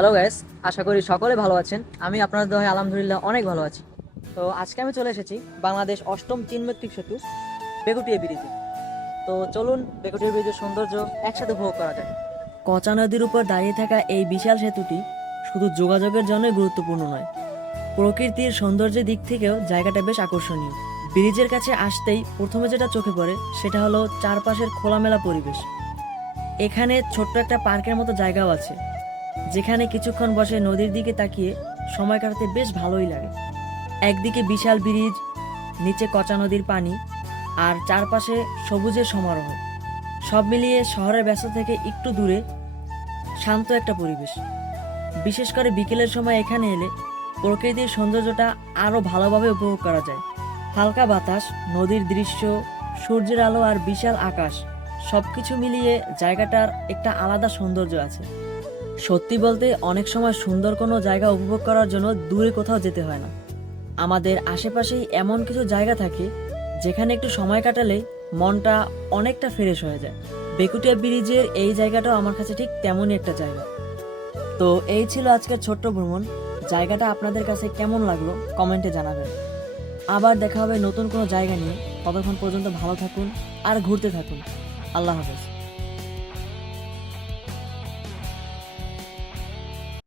Hello guys, আশা করি সকলে ভালো আছেন। আমি আপনাদের দোহায় আলহামদুলিল্লাহ অনেক ভালো আছি। তো আজকে আমি চলে এসেছি বাংলাদেশ অষ্টম চীনমৈত্রিক সেতু বেগুটিয়া ব্রিজে। তো চলুন বেগুটিয়া ব্রিজের সৌন্দর্য একসাথে উপভোগ করা যায়। কচা নদীর উপর দাঁড়িয়ে থাকা এই বিশাল সেতুটি শুধু যোগাযোগের জন্যই গুরুত্বপূর্ণ নয়, প্রকৃতির সৌন্দর্যের দিক থেকেও জায়গাটা বেশ আকর্ষণীয়। ব্রিজের কাছে আসতেই প্রথমে যেটা চোখে পড়ে সেটা হলো চারপাশের খোলামেলা পরিবেশ। এখানে ছোট্ট একটা পার্কের মতো জায়গাও আছে, যেখানে কিছুক্ষণ বসে নদীর দিকে তাকিয়ে সময় কাটাতে বেশ ভালোই লাগে। একদিকে বিশাল ব্রিজ, নিচে কচা নদীর পানি, আর চারপাশে সবুজের সমারোহ। সব মিলিয়ে শহরের ব্যস্ত থেকে একটু দূরে শান্ত একটা পরিবেশ। বিশেষ করে বিকেলের সময় এখানে এলে প্রকৃতির সৌন্দর্যটা আরও ভালোভাবে উপভোগ করা যায়। হালকা বাতাস, নদীর দৃশ্য, সূর্যের আলো আর বিশাল আকাশ, সবকিছু মিলিয়ে জায়গাটার একটা আলাদা সৌন্দর্য আছে। সত্যি বলতে অনেক সময় সুন্দর কোনো জায়গা উপভোগ করার জন্য দূরে কোথাও যেতে হয় না। আমাদের আশেপাশেই এমন কিছু জায়গা থাকে যেখানে একটু সময় কাটালে মনটা অনেকটা ফ্রেশ হয়ে যায়। বেকুটিয়া ব্রিজের এই জায়গাটাও আমার কাছে ঠিক তেমনই একটা জায়গা। তো এই ছিল আজকের ছোট্ট ভ্রমণ। জায়গাটা আপনাদের কাছে কেমন লাগলো কমেন্টে জানাবেন। আবার দেখা হবে নতুন কোনো জায়গা নিয়ে। ততক্ষণ পর্যন্ত ভালো থাকুন আর ঘুরতে থাকুন। আল্লাহ হাফেজ।